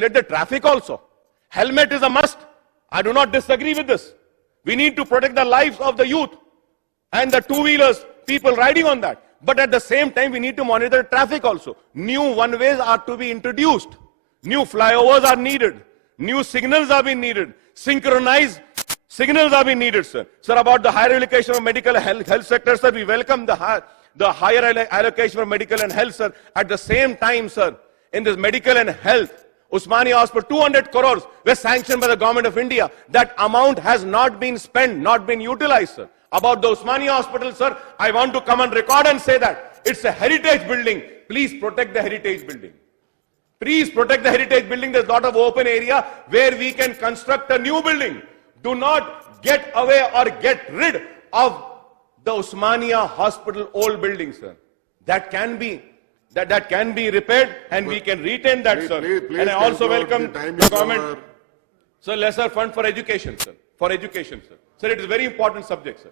Let the traffic also. Helmet is a must. I do not disagree with this. We need to protect the lives of the youth and the two-wheelers, people riding on that. But at the same time, we need to monitor traffic also. New one-ways are to be introduced. New flyovers are needed. New signals are being needed. Synchronized signals are being needed, sir. Sir, about the higher allocation of medical health sector, sir, we welcome the higher allocation of medical and health, sir. At the same time, sir, in this medical and health, Usmania Hospital, 200 crores were sanctioned by the government of India. That amount has not been spent, not been utilized, sir. About the Usmania Hospital, sir, I want to come on record and say that it's a heritage building. Please protect the heritage building. Please protect the heritage building. There's a lot of open area where we can construct a new building. Do not get away or get rid of the Usmania Hospital old building, sir. That can be repaired and we can retain that, sir. Please, and I also welcome the government. Sir, lesser fund for education, sir. For education, sir. Sir, it is a very important subject, sir.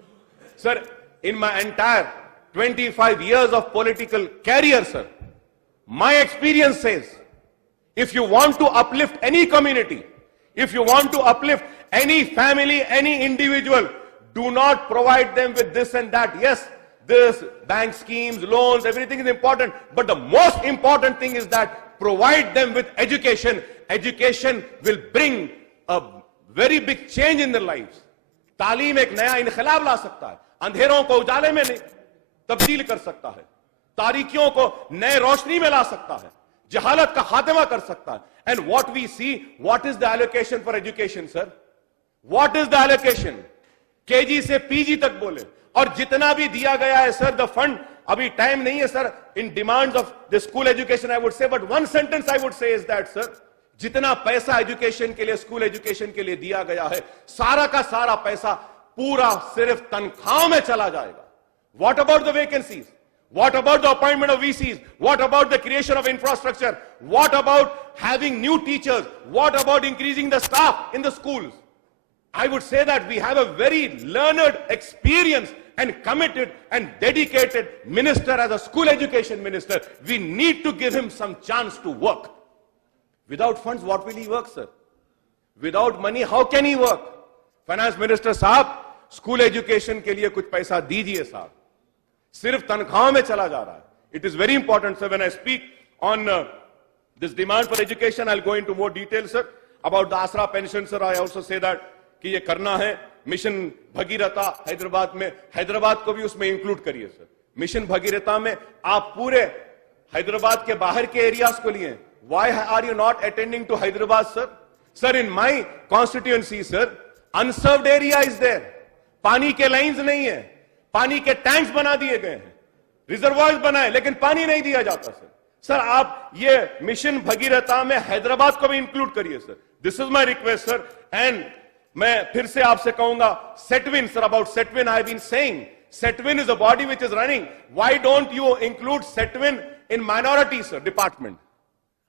Sir, in my entire 25 years of political career, sir, my experience says, if you want to uplift any community, if you want to uplift any family, any individual, do not provide them with this and that. Yes, this bank schemes, loans, everything is important. But the most important thing is that provide them with education. Education will bring a very big change in their lives. तालीम एक नया इनकलाब ला सकता है, अंधेरों को उजाले में तब्दील कर सकता है, तारीकियों को नए रोशनी में ला सकता है, जहालत का खात्मा कर सकता है. And what we see, what is the allocation for education, sir? What is the allocation? KG से PG तक बोले, और जितना भी दिया गया है, sir, the fund, अभी time नहीं है, sir, in demands of the school education, I would say, but one sentence I would say is that, sir, जितना पैसा एजुकेशन के लिए, स्कूल एजुकेशन के लिए दिया गया है, सारा का सारा पैसा पूरा सिर्फ तनख्वाह में चला जाएगा. What about the vacancies? What about the appointment of VCs? What about the creation of infrastructure? What about having new teachers? What about increasing the staff in the schools? I would say that we have a very learned, experienced and committed and dedicated minister as a school education minister. We need to give him some chance to work. Without funds, what will he work, sir? Without money, how can he work? Finance Minister साहब, school education के लिए कुछ पैसा दीजिए साहब. सिर्फ तनख्वाह में चला जा रहा है. It is very important, sir. When I speak on this demand for education, I'll go into more detail, sir. About the Asra pension, sir, I also say that कि ये करना है. मिशन भगीरथा हैदराबाद में, हैदराबाद को भी उसमें इंक्लूड करिए, सर. मिशन भगीरथा में आप पूरे हैदराबाद के बाहर के एरियाज को लिए. Why are you not attending to Hyderabad, sir? Sir, in my constituency, sir, unserved area is there. पानी के लाइंस नहीं है, पानी के टैंक्स बना दिए गए हैं, रिजर्वायर्स बनाए, लेकिन पानी नहीं दिया जाता, सर. सर, आप ये मिशन भगीरथा में हैदराबाद को भी इंक्लूड करिए, sir. This is my request, sir. And मैं फिर से आपसे कहूंगा, Setwin, sir, about Setwin I have been saying, Setwin is a body which is running. Why don't you include Setwin in minority, sir, department?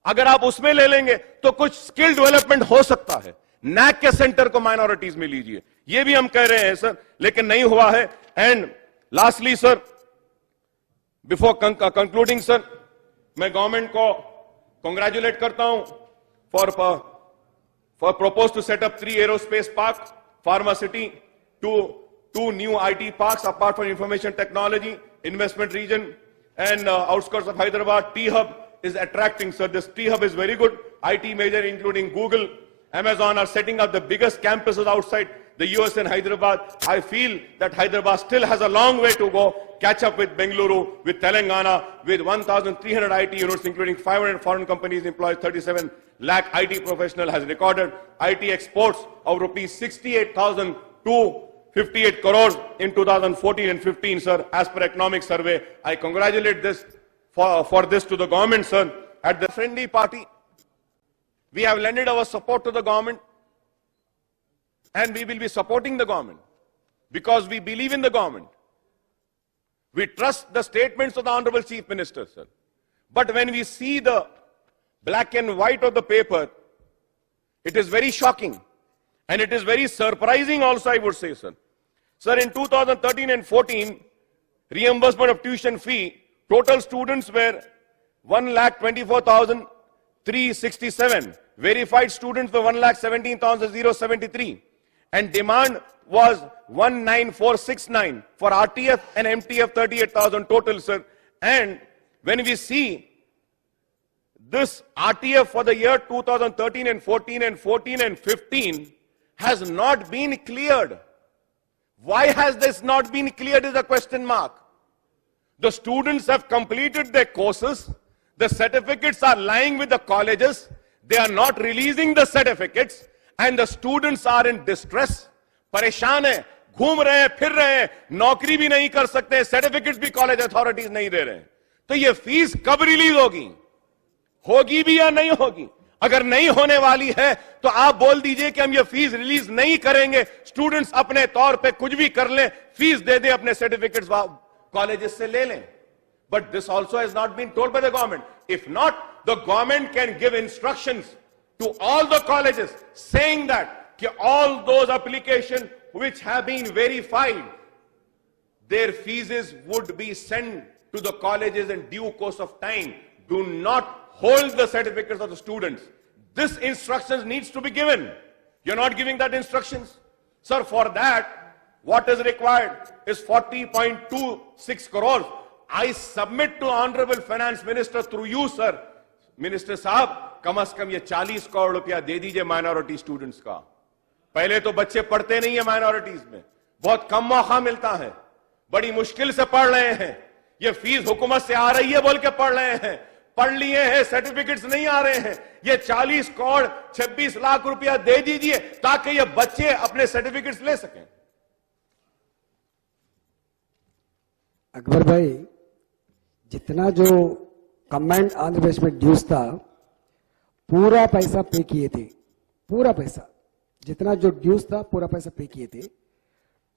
अगर आप उसमें ले लेंगे तो कुछ स्किल डेवलपमेंट हो सकता है. नैक के सेंटर को माइनॉरिटीज में लीजिए, ये भी हम कह रहे हैं, सर, लेकिन नहीं हुआ है. And lastly, sir, before concluding, sir, मैं गवर्नमेंट को कांग्रेचुलेट करता हूं for propose to set up 3 aerospace park, pharma city, 2 new IT parks apart from information technology, investment region, and outskirts of Hyderabad. T-Hub is attracting, sir. This T-Hub is very good. IT major, including Google, Amazon, are setting up the biggest campuses outside the US and Hyderabad. I feel that Hyderabad still has a long way to go. Catch up with Bengaluru, with Telangana, with 1,300 IT units, including 500 foreign companies, employs 37 lakh IT professional, has recorded IT exports of rupees 68,258 crores in 2014 and 15, sir, as per economic survey. I congratulate this for this to the government, sir. At the friendly party, we have lended our support to the government, and we will be supporting the government because we believe in the government. We trust the statements of the Honorable Chief Minister, sir. But when we see the black and white of the paper, it is very shocking. And it is very surprising also, I would say, sir. Sir, in 2013 and 14, reimbursement of tuition fee, total students were 1,24,367. verified students were 1,17,073 and demand was 19,469 for RTF and MTF 38,000 total, sir. And when we see this RTF for the year 2013 and 14 and 14 and 15 has not been cleared. Why has this not been cleared is a question mark. The students have completed their courses. The certificates are lying with the colleges. They are not releasing the certificates and the students are in distress. परेशान है, घूम रहे हैं, फिर रहे हैं, नौकरी भी नहीं कर सकते, सर्टिफिकेट्स भी कॉलेज अथॉरिटीज नहीं दे रहे हैं. तो ये फीस कब रिलीज होगी? होगी भी या नहीं होगी? अगर नहीं होने वाली है तो आप बोल दीजिए कि हम ये फीस रिलीज नहीं करेंगे, स्टूडेंट्स अपने तौर पे कुछ भी कर लें, फीस दे दें, अपने सर्टिफिकेट्स कॉलेजेस से ले लें. But this also has not been told by the government. If not, the government can give instructions to all the colleges saying that all those applications which have been verified, their fees would be sent to the colleges in due course of time. Do not hold the certificates of the students. This instructions needs to be given. You're not giving that instructions. Sir, for that, what is required is 40.26 crores. I submit to Honorable Finance Minister through you, sir. Minister साहब, कम से कम ये 40 करोड़ रुपया दे दीजिए minority students का. पहले तो बच्चे पढ़ते नहीं है माइनॉरिटीज में, बहुत कम मौका मिलता है, बड़ी मुश्किल से पढ़ रहे हैं. ये फीस हुकूमत से आ रही है बोल के पढ़ रहे हैं, पढ़ लिए हैं, सर्टिफिकेट्स नहीं आ रहे हैं. ये 40 करोड़ 26 लाख रुपया दे दीजिए ताकि ये बच्चे अपने सर्टिफिकेट्स ले सकें. अकबर भाई, जितना जो कमेंट आंध्र प्रदेश में ड्यूज था, पूरा पैसा पे किए थे. पूरा पैसा, जितना जो ड्यूज था पूरा पैसा पे किए थे.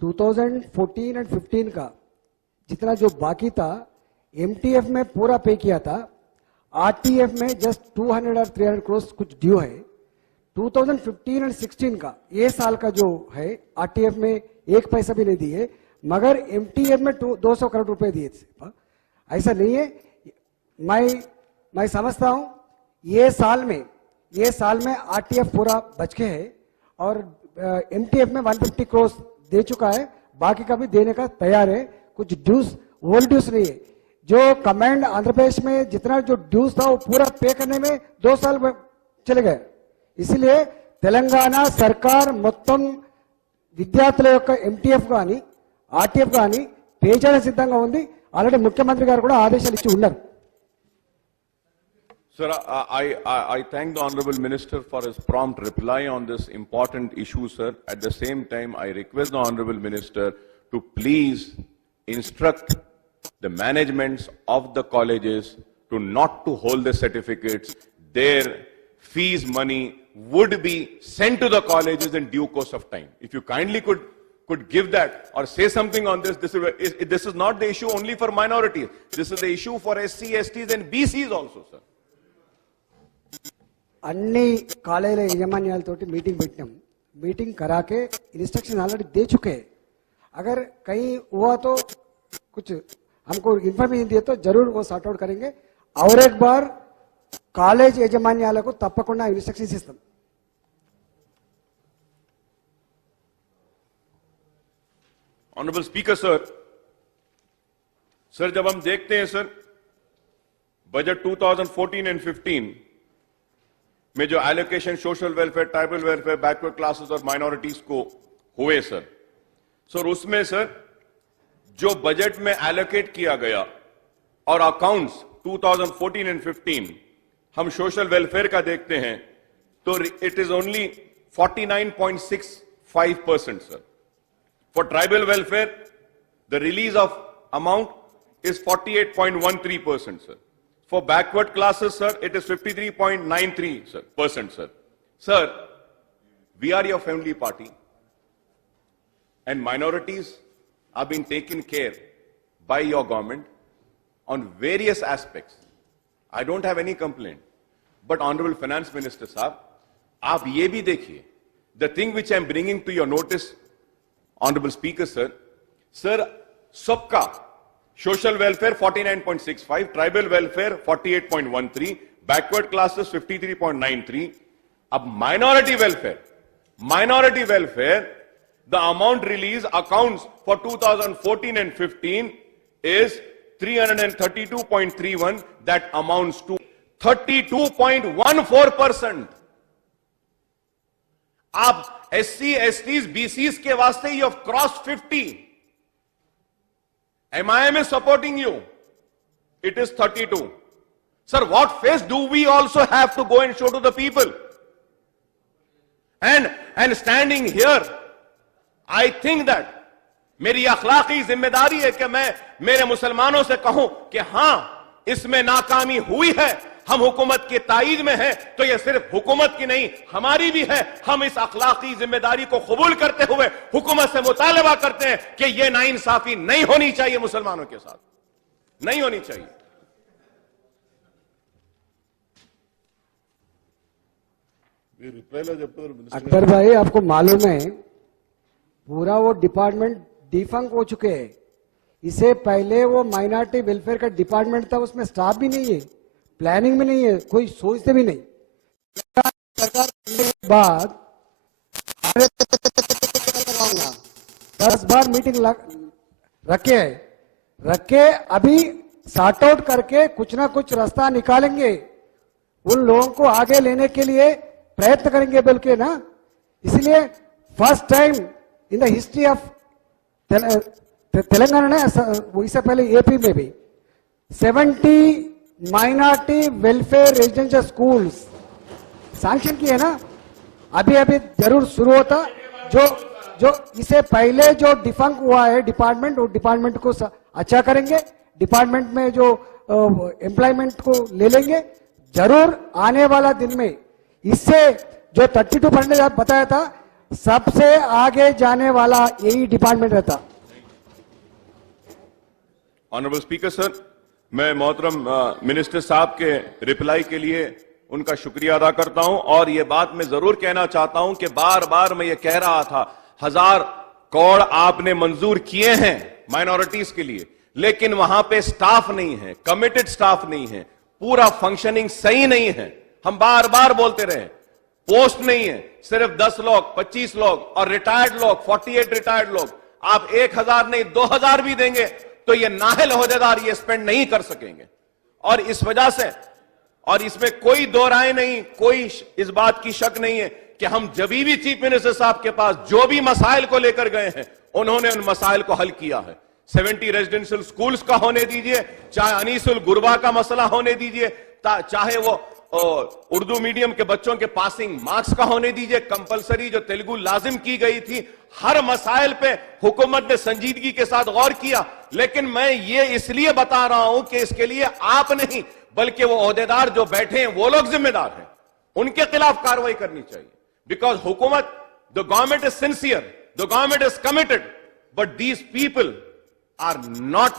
2014 और 15 का जितना जो बाकी था एमटीएफ में पूरा पे किया था. आरटीएफ में जस्ट 200 और 300 करोड़ कुछ ड्यू है. 2015 और 16 का ये साल का जो है आरटीएफ में एक पैसा भी नहीं दिए, मगर एमटीएफ में 200 करोड़ रुपए दिए थे. ऐसा नहीं है. मैं समझता हूं ये साल में आरटीएफ पूरा बच के है और एमटीएफ में 150 करोड़ दे चुका है, बाकी का भी देने का तैयार है. कुछ ड्यूज ओल्ड ड्यूज नहीं है. जो कमेंड आंध्र प्रदेश में जितना जो ड्यूज था वो पूरा पे करने में 2 साल चले गए. इसलिए तेलंगाना सरकार మొత్తం విద్యార్థుల యొక్క ఎంటీఎఫ్ గాని ఆర్టీఎఫ్ గాని పే చేయడానికి సిద్ధంగా ఉంది. ఆల్రెడీ ముఖ్యమంత్రి గారు కూడా ఆదేశాలు ఇచ్చి ఉన్నారు. Sir, I thank the Honorable Minister for his prompt reply on this important issue, sir. At the same time, I request the Honorable Minister to please instruct the managements of the colleges to not to hold the certificates. Their fees money would be sent to the colleges in due course of time. If you kindly could give that or say something on this. This is not the issue only for minorities. This is the issue for SC, STs and BCs also, sir. अन्नी college यजमान्यालतोटी meeting పెట్టినాం. Meeting करा के instruction already दे चुके हैं. अगर कहीं हुआ तो कुछ हमको इन्फॉर्मेशन दिए तो जरूर वो सॉर्ट आउट करेंगे. और एक बार कॉलेज యజమాన్యాలకు తప్పకుండా इंस्ट्रक्शंस इస్తాం. ऑनरेबल स्पीकर सर, जब हम देखते हैं सर बजट 2014 एंड 15 में जो allocation social welfare, tribal welfare, backward classes और माइनॉरिटीज को हुए सर उसमें सर जो बजट में एलोकेट किया गया और अकाउंट्स 2014 एंड 15 हम सोशल वेलफेयर का देखते हैं तो it is only 49.65% sir. For tribal welfare, the release of amount is 48.13%, sir. For backward classes, sir, it is 53.93%, sir. Sir, we are your family party, and minorities are being taken care by your government on various aspects. I don't have any complaint. But Honorable Finance Minister, sir, आप ये भी देखिए, the thing which I am bringing to your notice, Honorable Speaker, sir, सबका social welfare 49.65, tribal welfare 48.13, backward classes 53.93, अब minority welfare, the amount release accounts for 2014 and 15 is 332.31. That amounts to 32.14%. आप SC, STs, BCs के वास्ते you have crossed 50. MIM is supporting you. It is 32. Sir, what face do we also have to go and show to the people? And standing here, I think that मेरी अखलाकी जिम्मेदारी है कि मैं मेरे मुसलमानों से कहूं कि हां, इसमें नाकामी हुई है, हम हुकूमत की ताईद में हैं, तो यह सिर्फ हुकूमत की नहीं हमारी भी है। हम इस अखलाकी जिम्मेदारी को कबूल करते हुए हुकूमत से मुतालबा करते हैं कि यह नाइंसाफी नहीं होनी चाहिए, मुसलमानों के साथ नहीं होनी चाहिए। अकबर भाई, आपको मालूम है पूरा वो डिपार्टमेंट डिफंक हो चुके हैं। इससे पहले वो माइनॉरिटी वेलफेयर का डिपार्टमेंट था, उसमें स्टाफ भी नहीं है, प्लानिंग भी नहीं है, कोई सोचते भी नहीं। सरकार के बाद 10 बार मीटिंग रखे अभी सॉर्ट आउट करके कुछ ना कुछ रास्ता निकालेंगे, उन लोगों को आगे लेने के लिए प्रयत्न करेंगे बोल के ना। इसलिए first time in the history of Telangana ने, इससे पहले एपी में भी 70 minority welfare residential schools sanction किए ना। अभी जरूर शुरू होता। जो इससे पहले जो डिफंक हुआ है डिपार्टमेंट, वो डिपार्टमेंट को अच्छा करेंगे, डिपार्टमेंट में जो एम्प्लॉयमेंट को ले लेंगे। जरूर आने वाला दिन में इससे जो 32% बताया था, सबसे आगे जाने वाला यही डिपार्टमेंट रहता। ऑनरेबल स्पीकर सर, मैं मोहतरम मिनिस्टर साहब के रिप्लाई के लिए उनका शुक्रिया अदा करता हूं, और यह बात मैं जरूर कहना चाहता हूं कि बार बार मैं ये कह रहा था, 1000 करोड़ आपने मंजूर किए हैं माइनॉरिटीज के लिए, लेकिन वहां पे स्टाफ नहीं है, कमिटेड स्टाफ नहीं है, पूरा फंक्शनिंग सही नहीं है। हम बार बार बोलते रहे, पोस्ट नहीं है, सिर्फ 10 लोग, 25 लोग और रिटायर्ड लोग, 48 रिटायर्ड लोग। आप 1000 नहीं 2000 भी देंगे तो ये नाहल ओहदेदार ये स्पेंड नहीं कर सकेंगे। और इस वजह से, और इसमें कोई दो राय नहीं, कोई इस बात की शक नहीं है कि हम जब भी चीफ मिनिस्टर साहब के पास जो भी मसाइल को लेकर गए हैं, उन्होंने उन मसाइल को हल किया है। 70 रेजिडेंशियल स्कूल्स का होने दीजिए, चाहे अनीसुल गुरबा का मसला होने दीजिए, चाहे वो उर्दू मीडियम के बच्चों के पासिंग मार्क्स का होने दीजिए, कंपलसरी जो तेलुगु लाजिम की गई थी, हर मसाइल पे हुकूमत ने संजीदगी के साथ गौर किया। लेकिन मैं ये इसलिए बता रहा हूं कि इसके लिए आप नहीं, बल्कि वो ओहदेदार जो बैठे हैं वो लोग जिम्मेदार हैं, उनके खिलाफ कार्रवाई करनी चाहिए। बिकॉज हुकूमत, the government is sincere, the government is committed, but these people are not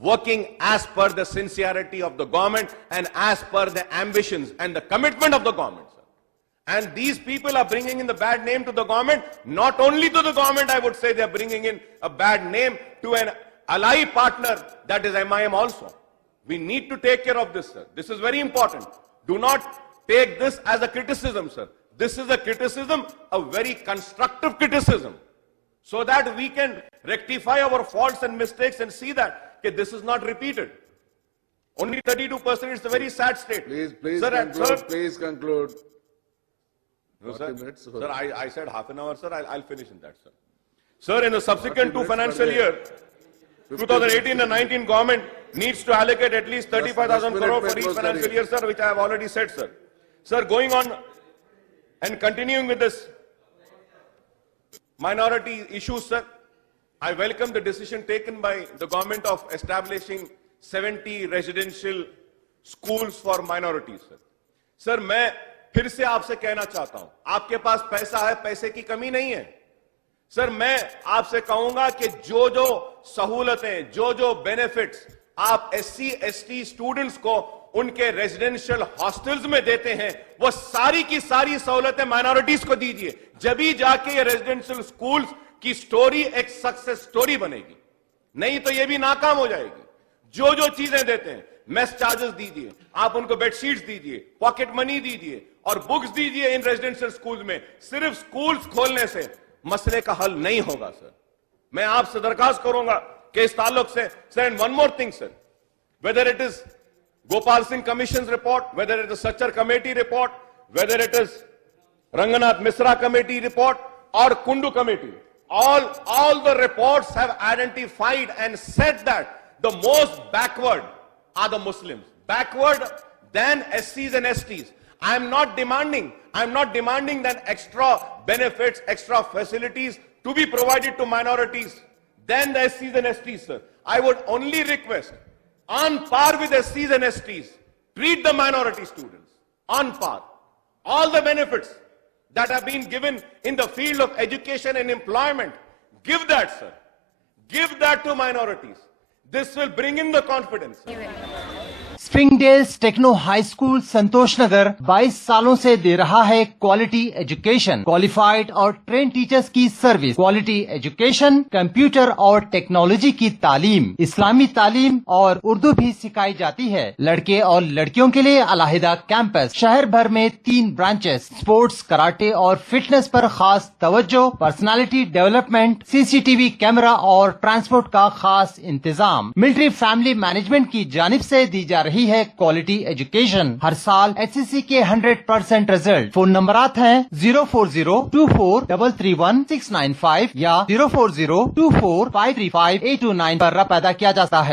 working as per the sincerity of the government and as per the ambitions and the commitment of the government, sir. And these people are bringing in the bad name to the government. Not only to the government, I would say they are bringing in a bad name to an ally partner, that is MIM also. We need to take care of this, sir. This is very important. Do not take this as a criticism, sir. This is a criticism, a very constructive criticism, so that we can rectify our faults and mistakes and see that this is not repeated. Only 32%, it's a very sad state. Please sir, conclude. Please conclude. No, sir. Sir, I said half an hour, sir. I'll finish in that, sir. Sir, in the subsequent 2 financial year, 2018 and 19, government needs to allocate at least 35,000 crore for each financial year, sir, which I have already said, sir. Sir, going on and continuing with this minority issues, sir, I welcome the decision taken by the government of establishing 70 residential schools for minorities, sir. Sir, मैं फिर से आपसे कहना चाहता हूं, आपके पास पैसा है, पैसे की कमी नहीं है। सर, मैं आपसे कहूंगा कि जो जो सहूलतें, जो जो बेनिफिट्स आप SC ST स्टूडेंट्स को उनके रेजिडेंशियल हॉस्टल्स में देते हैं, वो सारी की सारी सहूलतें माइनॉरिटीज को दीजिए। जब ही जाके ये रेजिडेंशियल स्कूल्स की स्टोरी एक सक्सेस स्टोरी बनेगी, नहीं तो ये भी नाकाम हो जाएगी। जो जो चीजें देते हैं, मेस चार्जेस दीजिए, आप उनको बेडशीट्स दीजिए, पॉकेट मनी दीजिए, और बुक्स दीजिए इन रेजिडेंशियल स्कूल्स में। सिर्फ स्कूल्स खोलने से मसले का हल नहीं होगा सर। मैं आपसे दरखास्त करूंगा कि इस ताल्लुक से sir, and one more thing sir, whether it is Gopal Singh Commission's report, whether it is Sachar Committee report, whether it is Ranganath Misra Committee report or Kundu Committee, all the reports have identified and said that the most backward are the Muslims, backward than SCs and STs. I'm not demanding that extra benefits, extra facilities to be provided to minorities than the SCs and STs, sir. I would only request, on par with SCs and STs, treat the minority students on par. All the benefits that have been given in the field of education and employment, give that, sir. Give that to minorities. This will bring in the confidence. Springdales techno high school Santosh Nagar 22 सालों से दे रहा है quality education, qualified और train teachers की service, quality education, computer और technology की तालीम, इस्लामी तालीम और उर्दू भी सिखाई जाती है। लड़के और लड़कियों के लिए अलहदा कैंपस, शहर भर में 3 ब्रांचेस, स्पोर्ट्स, कराटे और फिटनेस पर खास तवज्जो, पर्सनालिटी डेवलपमेंट, सीसीटीवी कैमरा और ट्रांसपोर्ट का खास इंतजाम। मिलिट्री फैमिली मैनेजमेंट की जानिब से दी जा रही है क्वालिटी एजुकेशन। हर साल HCC के 100% रिजल्ट। फोन नंबरात हैं 04024331695 या 04024535829 पर पैदा किया जाता है।